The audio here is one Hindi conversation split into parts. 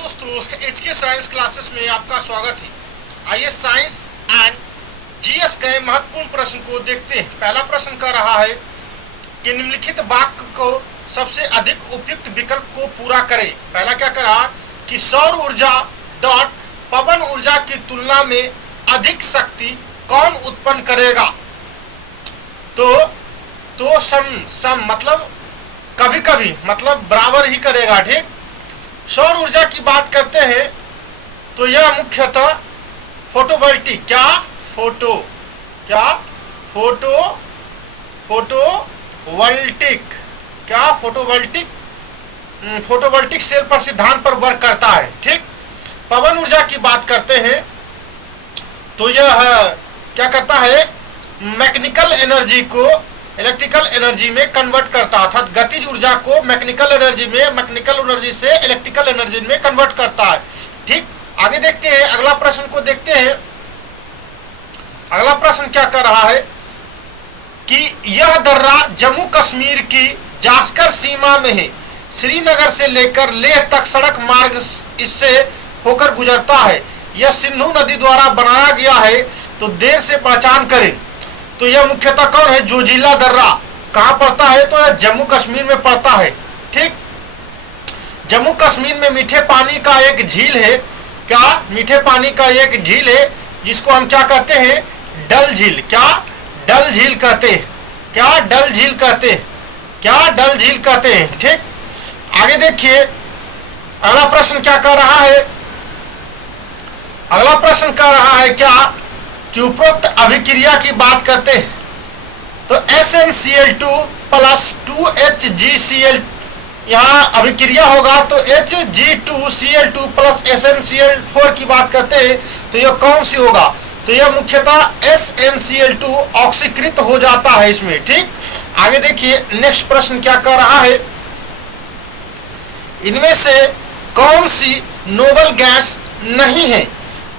दोस्तों, एचके साइंस क्लासेस में आपका स्वागत है। आइए साइंस एंड जीएस के महत्वपूर्ण प्रश्न को देखते हैं। पहला प्रश्न कर रहा है कि निम्नलिखित वाक्य को सबसे अधिक उपयुक्त विकल्प को पूरा करें। पहला क्या कर रहा कि सौर ऊर्जा डॉट पवन ऊर्जा की तुलना में अधिक शक्ति कौन उत्पन्न करेगा। तो सम मतलब कभी कभी मतलब बराबर ही करेगा। ठीक, सौर ऊर्जा की बात करते हैं तो यह मुख्यतः फोटोवोल्टिक फोटोवोल्टिक सेल पर सिद्धांत पर वर्क करता है। ठीक, पवन ऊर्जा की बात करते हैं तो यह क्या करता है, मैकेनिकल एनर्जी को इलेक्ट्रिकल एनर्जी में कन्वर्ट करता है, अर्थात गतिज ऊर्जा को मैकेनिकल एनर्जी से इलेक्ट्रिकल एनर्जी में कन्वर्ट करता है। ठीक, आगे देखते हैं, अगला प्रश्न को देखते हैं। अगला प्रश्न क्या कर रहा है कि यह दर्रा जम्मू कश्मीर की जास्कर सीमा में है। श्रीनगर से लेकर लेह तक सड़क मार्ग इससे होकर गुजरता है। यह सिंधु नदी द्वारा बनाया गया है, तो देर से पहचान करें। तो यह मुख्यतः कौन है, जोजिला दर्रा कहाँ पड़ता है, तो यह जम्मू कश्मीर में पड़ता है। ठीक, जम्मू कश्मीर में मीठे पानी का एक झील है। क्या मीठे पानी का एक झील है जिसको हम क्या कहते हैं, डल झील। डल झील कहते हैं। ठीक, आगे देखिए, अगला प्रश्न क्या कर रहा है। अगला प्रश्न कर रहा है क्या कि उपरोक्त अभिक्रिया की बात करते हैं तो SnCl2 प्लस 2HgCl, यहाँ अभिक्रिया होगा तो Hg2Cl2 प्लस SnCl4 की बात करते हैं तो यह कौन सी होगा, तो यह मुख्यतः SnCl2 ऑक्सीकृत हो जाता है इसमें। ठीक, आगे देखिए, नेक्स्ट प्रश्न क्या कर रहा है, इनमें से कौन सी नोबल गैस नहीं है।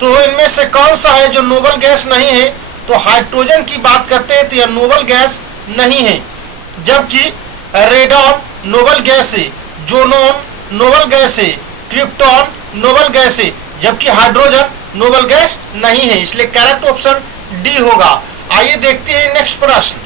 तो इनमें से कौन सा है जो नोबल गैस नहीं है, तो हाइड्रोजन की बात करते हैं तो यह नोबल गैस नहीं है, जबकि रेडॉन नोबल गैस है, जोनोन नोबल गैस है, क्रिप्टॉन नोबल गैस है, जबकि हाइड्रोजन नोबल गैस नहीं है, इसलिए करेक्ट ऑप्शन डी होगा। आइए देखते हैं नेक्स्ट प्रश्न।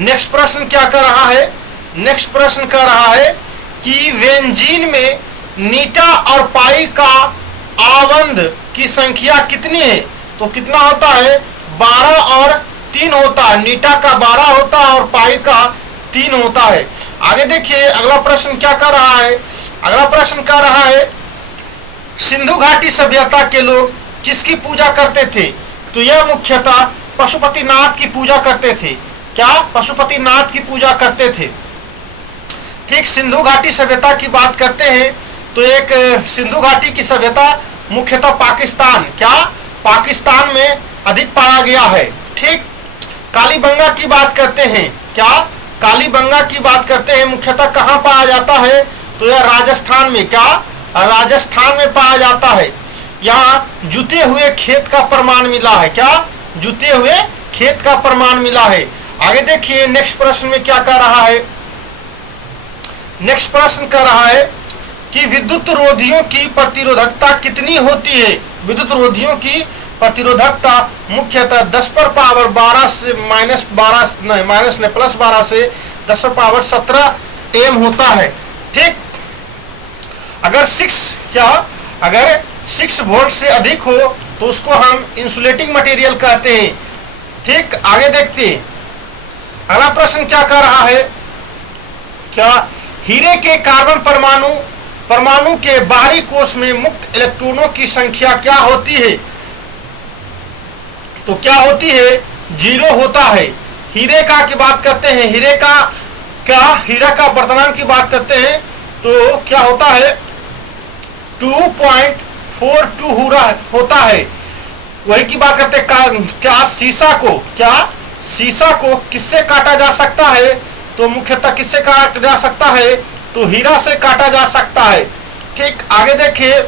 नेक्स्ट प्रश्न क्या कर रहा है, नेक्स्ट प्रश्न कर रहा है कि बेंजीन में नीटा और पाई का आवंध की संख्या कितनी है, तो कितना होता है, 12 और 3 होता है। नीटा का 12 होता है और पाई का 3 होता है। आगे देखिए, अगला प्रश्न क्या कर रहा है। अगला प्रश्न कर रहा है सिंधु घाटी सभ्यता के लोग किसकी पूजा करते थे, तो यह मुख्यतः पशुपतिनाथ की पूजा करते थे। क्या पशुपतिनाथ की पूजा करते थे। ठीक, सिंधु घाटी सभ्यता की बात करते हैं तो एक सिंधु घाटी की सभ्यता मुख्यतः पाकिस्तान में अधिक पाया गया है। ठीक, कालीबंगा की बात करते हैं। क्या कालीबंगा की बात करते हैं, मुख्यतः कहाँ पाया जाता है, तो यह राजस्थान में। राजस्थान में पाया जाता है। यहाँ जुते हुए खेत का प्रमाण मिला है। जुते हुए खेत का प्रमाण मिला है। आगे देखिए, नेक्स्ट प्रश्न में क्या कर रहा है। नेक्स्ट प्रश्न कर रहा है कि विद्युत रोधियों की प्रतिरोधकता कितनी होती है। विद्युत रोधियों की प्रतिरोधकता मुख्यतः 10 पर पावर 12 से प्लस 12 से 10 पर पावर 17 एम होता है। ठीक, अगर 6 वोल्ट से अधिक हो तो उसको हम इंसुलेटिंग मटेरियल कहते हैं। ठीक, आगे देखते हैं, अगला प्रश्न क्या कर रहा है, क्या हीरे के कार्बन परमाणु के बाहरी कोश में मुक्त इलेक्ट्रॉनों की संख्या क्या होती है, तो क्या होती है, 0 होता है। हीरे का की बात करते हैं, हीरा का वर्तमान की बात करते हैं तो क्या होता है, 2.42 होता है। वही की बात करते हैं, क्या शीशा को किससे काटा जा सकता है, तो मुख्यतः किससे काटा जा सकता है, तो हीरा से काटा जा सकता है। ठीक, आगे देखिए,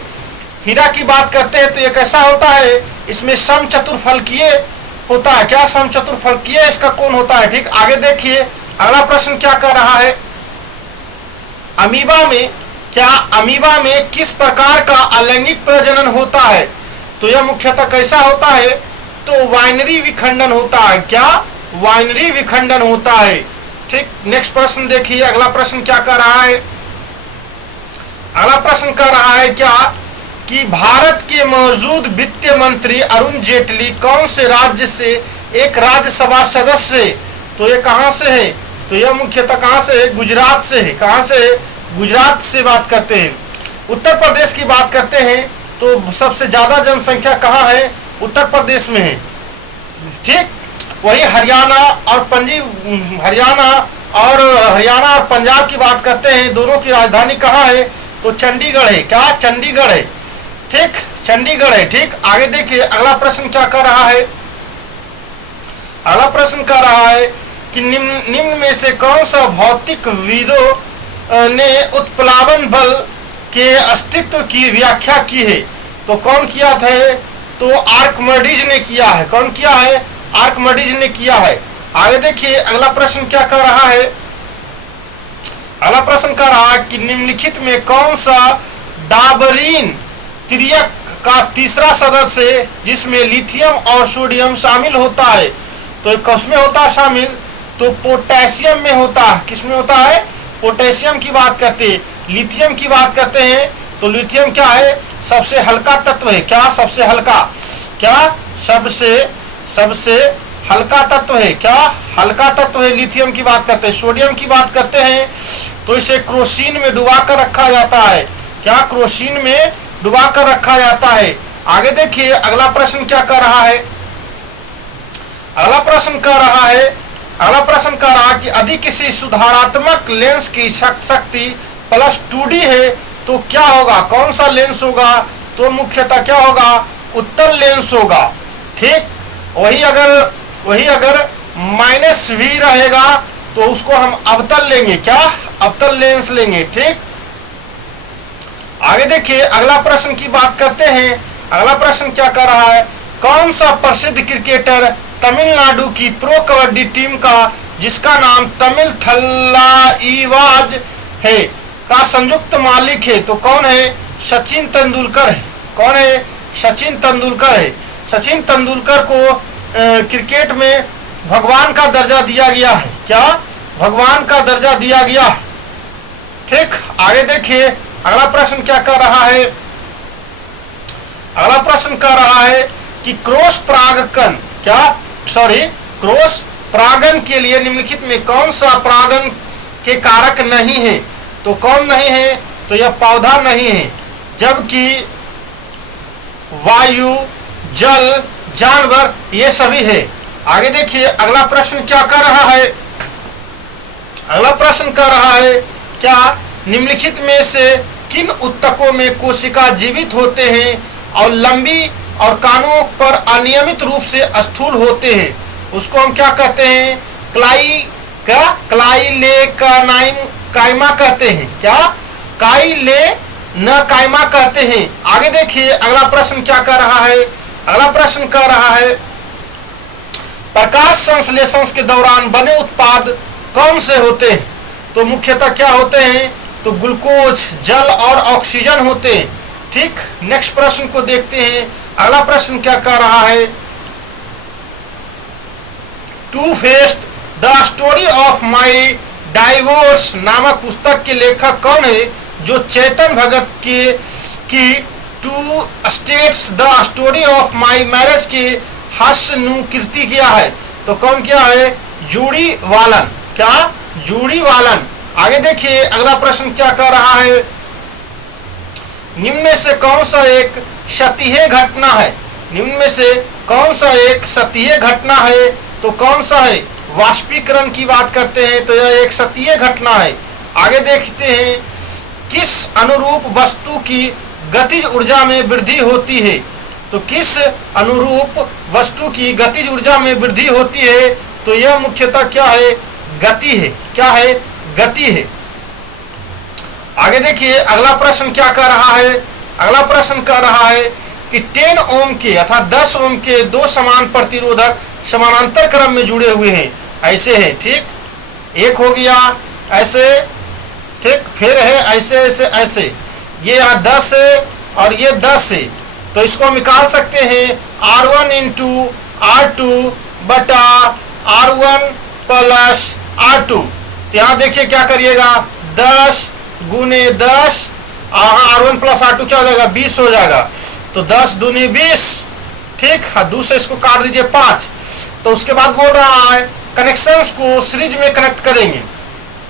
हीरा की बात करते हैं तो ये कैसा होता है, इसमें समचतुर्फलकीय होता है। क्या समचतुर्फलकीय इसका कोण होता है। ठीक, आगे देखिए, अगला प्रश्न क्या कर रहा है, अमीबा में क्या अमीबा में किस प्रकार का अलैंगिक प्रजनन होता है? तो यह मुख्यतः कैसा होता है? तो बाइनरी विखंडन होता है। क्या? बाइनरी विखंडन होता है। ठीक, नेक्स्ट प्रश्न देखिए। अगला प्रश्न क्या कर रहा है? अगला प्रश्न कर रहा है क्या कि भारत के मौजूद वित्त मंत्री अरुण जेटली कौन से राज्य से एक राज्यसभा सदस्य है? तो ये कहां से है? तो यह मुख्यतः कहां से है? गुजरात से है। कहां से है? गुजरात से बात करते हैं। उत्तर प्रदेश की बात करते हैं तो सबसे ज्यादा जनसंख्या कहां है? उत्तर प्रदेश में है। ठीक, वही हरियाणा और पंजाब की बात करते हैं, दोनों की राजधानी कहां है? तो चंडीगढ़ है। क्या? चंडीगढ़ है। ठीक, चंडीगढ़ है। ठीक, आगे देखिए अगला प्रश्न क्या कर रहा है? अगला प्रश्न कर रहा है कि निम्न में से कौन सा भौतिकविदों ने उत्प्लावन बल के अस्तित्व की व्याख्या की है? तो कौन किया था? तो आर्किमिडीज ने किया है। कौन किया है? आर्किमिडीज ने किया है। आगे देखिए अगला प्रश्न क्या कर रहा है? अगला प्रश्न कर रहा है कि निम्नलिखित में कौन सा डाबरीन त्रियक का तीसरा सदस्य है जिसमें लिथियम और सोडियम शामिल होता है? तो किसमें होता है शामिल? तो पोटेशियम में होता है। किसमें होता है? पोटेशियम की बात करते हैं। लिथियम की बात करते हैं तो लिथियम क्या है? सबसे हल्का तत्व है। क्या? सबसे हल्का। क्या? सबसे हल्का तत्व है। क्या? हल्का तत्व है। लिथियम की बात करते हैं। सोडियम की बात करते हैं तो इसे क्रोसिन में डुबा कर रखा जाता है। क्या? क्रोसिन में डुबा कर रखा जाता है। आगे देखिए अगला प्रश्न क्या कर रहा है? अगला प्रश्न कर रहा है कि यदि किसी सुधारात्मक लेंस की शक्ति प्लस 2D है तो क्या होगा? कौन सा लेंस होगा? तो मुख्यतः क्या होगा? उत्तल लेंस होगा। ठीक, वही अगर -V रहेगा तो उसको हम अवतल लेंगे। क्या? अवतल लेंस लेंगे। ठीक, आगे देखिए अगला प्रश्न की बात करते हैं। अगला प्रश्न क्या कर रहा है? कौन सा प्रसिद्ध क्रिकेटर तमिलनाडु की प्रो कबड्डी टीम का जिसका नाम तमिल थलाइवाज है का संयुक्त मालिक है? तो कौन है? सचिन तेंदुलकर है। कौन है? सचिन तेंदुलकर है। सचिन तेंदुलकर को क्रिकेट में भगवान का दर्जा दिया गया है। क्या? भगवान का दर्जा दिया गया। ठीक, आगे देखिए अगला प्रश्न क्या कर रहा है? अगला प्रश्न कर रहा है कि क्रॉस परागन के लिए निम्नलिखित में कौन सा परागन के कारक नहीं है? तो कौन नहीं है? तो यह पौधा नहीं है, जबकि वायु, जल, जानवर ये सभी है। आगे देखिए अगला प्रश्न क्या कर रहा है? अगला प्रश्न कर रहा है क्या निम्नलिखित में से किन उत्तकों में कोशिका जीवित होते हैं और लंबी और कानों पर अनियमित रूप से स्थूल होते हैं? उसको हम क्या कहते हैं? काइमा कहते हैं। क्या? काइमा कहते हैं। आगे देखिए अगला प्रश्न क्या कर रहा है? अगला प्रश्न कर रहा है प्रकाश संश्लेषण के दौरान बने उत्पाद कौन से होते हैं? तो मुख्यतः क्या होते हैं? तो ग्लूकोज, जल और ऑक्सीजन होते हैं। ठीक, नेक्स्ट प्रश्न को देखते हैं। अगला प्रश्न क्या कर रहा है? टू फेस्ट the story of my divorce नामक पुस्तक के लेखक कौन है? जो चेतन भगत की two states the story of my marriage की हास्यानुकृति किया है। तो कौन किया है? जूडी वालन। क्या? जूडी वालन। आगे देखिए अगला प्रश्न क्या कर रहा है? निम्न में से कौन सा एक सतही घटना है? निम्न में से कौन सा एक सतही घटना है? तो कौन सा है? वाष्पीकरण की बात करते हैं तो यह एक सतही घटना है। आगे देखते हैं किस अनुरूप वस्तु की गतिज ऊर्जा में वृद्धि होती है? तो किस अनुरूप वस्तु की गतिज ऊर्जा में वृद्धि होती है? तो यह मुख्यतः क्या है? गति है। क्या है? गति है। आगे देखिए अगला प्रश्न क्या कर रहा है? अगला प्रश्न कर रहा है कि 10 ओम के अर्थात 10 ओम के दो समान प्रतिरोधक समानांतर क्रम में जुड़े हुए हैं, ऐसे हैं। ठीक, एक हो गया ऐसे। ठीक, फिर है ऐसे ऐसे ऐसे, ये यहाँ 10 है और ये 10 है, तो इसको हम निकाल सकते हैं R1 इंटू R2 बटा R1 प्लस R2। तो यहाँ देखिए क्या करिएगा, 10 गुने 10, R1 प्लस R2 क्या हो जाएगा, 20 हो जाएगा। तो 10 दूनी 20, ठीक, हाँ, 2 से इसको काट दीजिए 5। तो उसके बाद बोल रहा है कनेक्शंस को सीरीज में कनेक्ट करेंगे,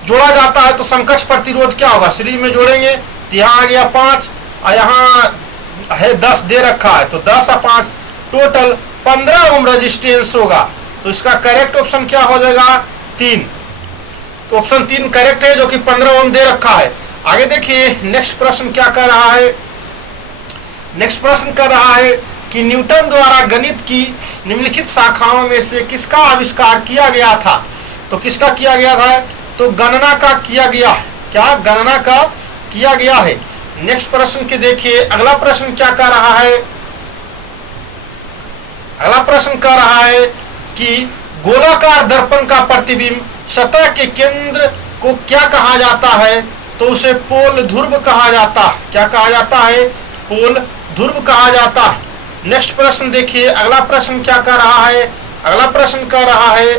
जोड़ा जाता है तो समकक्ष प्रतिरोध क्या होगा, सीरीज में जोड़ेंगे। तो यहाँ आ गया 5 और यहाँ है 10 दे रखा है, तो 10 और 5 टोटल 15 ओम रेजिस्टेंस होगा। तो इसका करेक्ट ऑप्शन क्या हो जाएगा, 3। तो ऑप्शन 3 करेक्ट है, जो कि 15 ओम दे रखा है। आगे देखिए नेक्स्ट प्रश्न क्या कर रहा है। नेक्स्ट प्रश्न कर रहा है कि न्यूटन द्वारा गणित की निम्नलिखित शाखाओं में से किसका आविष्कार किया गया था। तो किसका किया गया था, तो गणना का किया गया, क्या गणना का किया गया है। नेक्स्ट प्रश्न के देखिए, अगला प्रश्न क्या कर रहा है। अगला प्रश्न कर रहा है कि गोलाकार दर्पण का प्रतिबिंब सतह के केंद्र को क्या कहा जाता है। तो उसे पोल ध्रुव कहा जाता है। क्या कहा जाता है, पोल ध्रुव कहा जाता है। नेक्स्ट प्रश्न देखिए, अगला प्रश्न क्या कर रहा है। अगला प्रश्न कर रहा है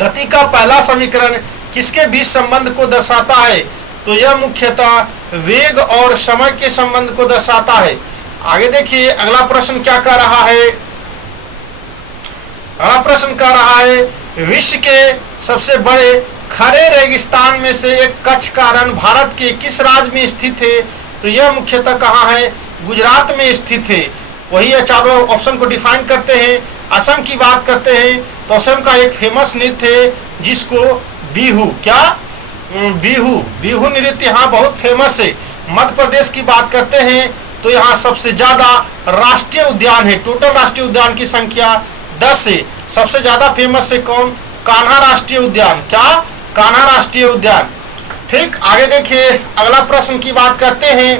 गति का पहला समीकरण किसके बीच संबंध को दर्शाता है। तो यह मुख्यतः वेग और समय के संबंध को दर्शाता है। आगे देखिए अगला प्रश्न क्या कर रहा है। अगला प्रश्न कर रहा है विश्व के सबसे बड़े खड़े रेगिस्तान में से एक कच्छ का रण भारत के किस राज्य में स्थित है। तो यह मुख्यतः कहाँ है, गुजरात में स्थित है। वही चारों ऑप्शन को डिफाइन करते हैं। असम की बात करते हैं तो असम का एक फेमस नृत्य है जिसको बिहू, क्या बिहू नृत्य यहाँ बहुत फेमस है। मध्य प्रदेश की बात करते हैं तो यहाँ सबसे ज्यादा राष्ट्रीय उद्यान है। टोटल राष्ट्रीय उद्यान की संख्या 10 है। सबसे ज्यादा फेमस है कौन, कान्हा राष्ट्रीय उद्यान। क्या, कान्हा राष्ट्रीय उद्यान। ठीक, आगे देखिए अगला प्रश्न की बात करते हैं।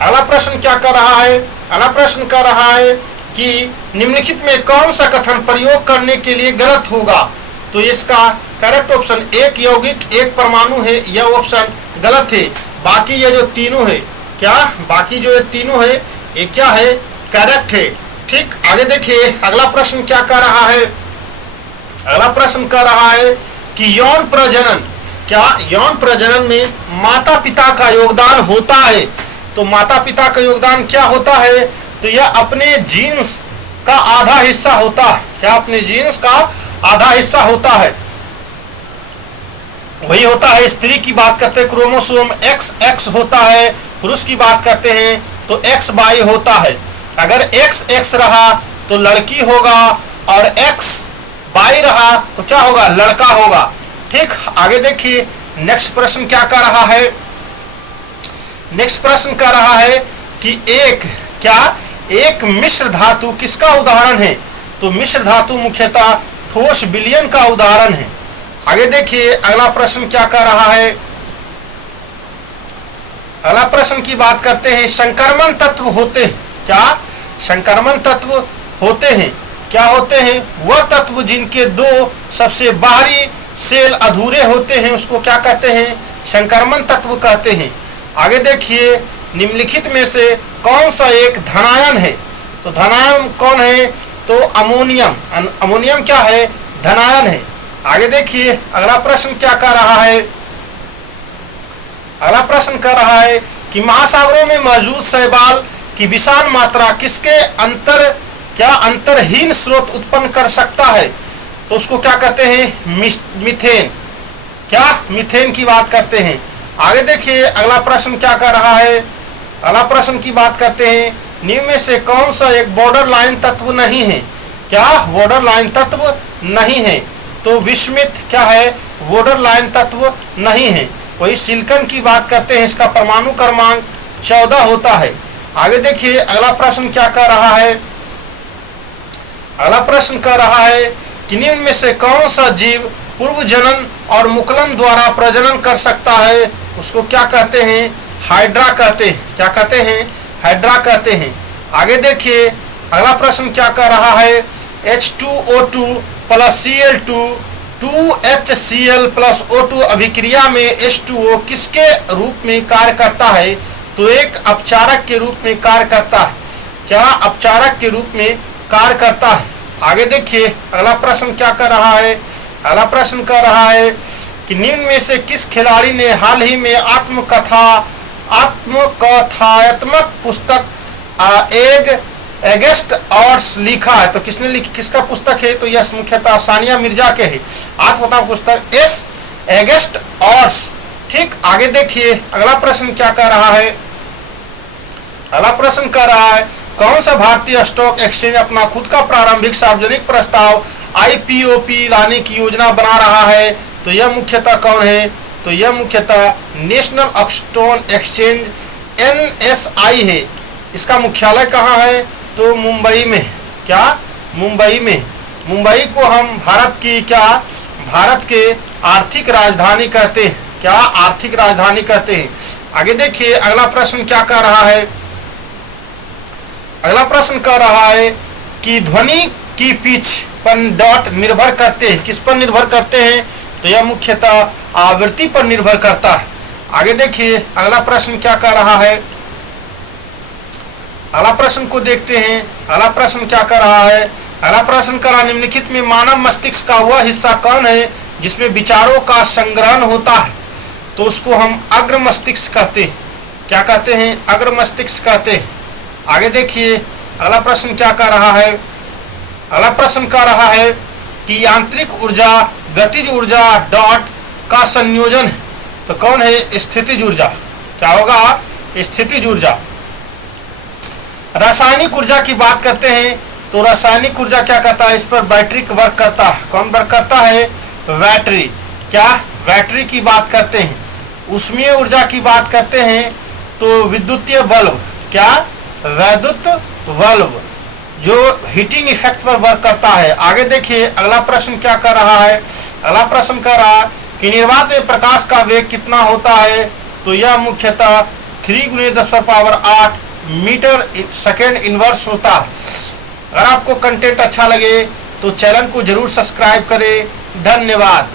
अगला प्रश्न क्या कर रहा है। अगला प्रश्न कर रहा है कि निम्नलिखित में कौन सा कथन प्रयोग करने के लिए गलत होगा। तो इसका करेक्ट ऑप्शन एक यौगिक एक परमाणु है, यह ऑप्शन गलत है। बाकी ये जो तीनों है, क्या बाकी जो ये तीनों है ये क्या है, करेक्ट है। ठीक, आगे देखिए अगला प्रश्न क्या कर रहा है। अगला प्रश्न कर रहा है कि यौन प्रजनन, क्या यौन प्रजनन में माता पिता का योगदान होता है। तो माता पिता का योगदान क्या होता है, तो यह अपने जीन्स का आधा हिस्सा होता है। क्या, अपने जीन्स का आधा हिस्सा होता है। वही होता है, स्त्री की बात करते हैं क्रोमोसोम XX होता है, पुरुष की बात करते हैं तो XY होता है। अगर XX रहा तो लड़की होगा और XY रहा तो क्या होगा, लड़का होगा। ठीक, आगे देखिए नेक्स्ट प्रश्न क्या कर रहा है। नेक्स्ट प्रश्न कर रहा है कि एक मिश्र धातु किसका उदाहरण है। तो मिश्र धातु मुख्यतः ठोस विलयन का उदाहरण है। आगे देखिए अगला प्रश्न क्या कर रहा है। अगला प्रश्न की बात करते हैं, संक्रमण तत्व होते हैं। क्या, संक्रमण तत्व होते हैं, क्या होते हैं, वह तत्व जिनके दो सबसे बाहरी सेल अधूरे होते हैं उसको क्या कहते हैं, संक्रमण तत्व कहते हैं। आगे देखिए निम्नलिखित में से कौन सा एक धनायन है। तो धनायन कौन है, तो अमोनियम। अमोनियम क्या है, धनायन है। आगे देखिए अगला प्रश्न क्या कर रहा है। अगला प्रश्न कर रहा है कि महासागरों में मौजूद शैवाल की विशाल मात्रा किसके अंतरहीन स्रोत उत्पन्न कर सकता है। तो उसको क्या कहते हैं, मीथेन। क्या, मीथेन की बात करते हैं। आगे देखिए अगला प्रश्न क्या कर रहा है। अगला प्रश्न की बात करते हैं, निम्न में से कौन सा एक बॉर्डर लाइन तत्व नहीं है। क्या, बॉर्डर लाइन तत्व नहीं है। तो विस्मित क्या है, बॉर्डर लाइन तत्व नहीं है। वही सिलिकॉन की बात करते हैं, इसका परमाणु क्रमांक 14 होता है। आगे देखिए अगला प्रश्न क्या कर रहा है। अगला प्रश्न कर रहा है कि निम्न में से कौन सा जीव पूर्व जनन और मुकुलन द्वारा प्रजनन कर सकता है। उसको क्या कहते हैं, हाइड्रा कहते हैं। क्या कहते हैं, हाइड्रा कहते हैं। आगे देखिए अगला प्रश्न क्या कर रहा है, H2O2 plus Cl2 2HCl plus O2 अभिक्रिया में H2O किसके रूप में कार्य करता है? तो एक अपचारक के रूप में कार्य करता है। क्या अपचारक के रूप में कार्य करता है? आगे देखिए अगला प्रश्न क्या कर रहा है। अगला प्रश्न कर रहा है कि निम्न में से किस खिलाड़ी ने हाल ही में आत्मकथात्मक पुस्तक एगेस्ट ऑड्स लिखा है? तो किसने लिखी, किसका पुस्तक है? तो यह मुख्यतः सानिया मिर्जा के है। आत्मकथा पुस्तक एगेस्ट ऑड्स। ठीक, आगे देखिए अगला प्रश्न क्या कर रहा है। अगला प्रश्न कर रहा है कौन सा भारतीय स्टॉक एक्सचेंज अपना खुद का प्रारंभिक सार्वजनिक प्रस्ताव IPOP लाने की योजना बना रहा है? तो यह मुख्यतः कौन है? तो यह मुख्यतः नेशनल स्टॉक एक्सचेंज NSI है। इसका मुख्यालय कहाँ है? तो मुंबई में। क्या? मुंबई में। मुंबई को हम भारत के आर्थिक राजधानी कहते हैं। क्या? आर्थिक राजधानी कहते हैं। आगे देखिए अगला प्रश्न क्या कर रहा है। अगला प्रश्न कर रहा है कि ध्वनि की पिच पर डॉट निर्भर करते हैं। किस पर निर्भर करते हैं? तो यह मुख्यतः आवृत्ति पर निर्भर करता है। आगे देखिए अगला प्रश्न क्या कर रहा है। अगला प्रश्न को देखते हैं। अगला प्रश्न क्या कर रहा है। अगला प्रश्न कर रहा निम्नलिखित में मानव मस्तिष्क का वह हिस्सा कौन है जिसमें विचारों का संग्रहण होता है? तो उसको हम अग्र मस्तिष्क कहते हैं। क्या कहते हैं? अग्र मस्तिष्क कहते हैं। आगे देखिए अगला प्रश्न क्या कर रहा है। अगला प्रश्न कर रहा है कि यांत्रिक ऊर्जा गतिज ऊर्जा डॉट का संयोजन है। तो कौन है? स्थितिज ऊर्जा। क्या होगा? स्थितिज ऊर्जा। रासायनिक ऊर्जा की बात करते हैं तो रासायनिक ऊर्जा क्या करता है? इस पर बैटरी वर्क करता है। कौन वर्क करता है? बैटरी। क्या? बैटरी की बात करते हैं। ऊष्मीय ऊर्जा की बात करते हैं तो विद्युतीय बल्ब। क्या? वैद्युत बल्ब जो हीटिंग इफेक्ट पर वर्क करता है। आगे देखिए अगला प्रश्न क्या कर रहा है। अगला प्रश्न कर रहा है कि निर्वात में प्रकाश का वेग कितना होता है? तो यह मुख्यतः 3 × 10⁸ मीटर सेकेंड इनवर्स होता है। अगर आपको कंटेंट अच्छा लगे तो चैनल को जरूर सब्सक्राइब करें। धन्यवाद।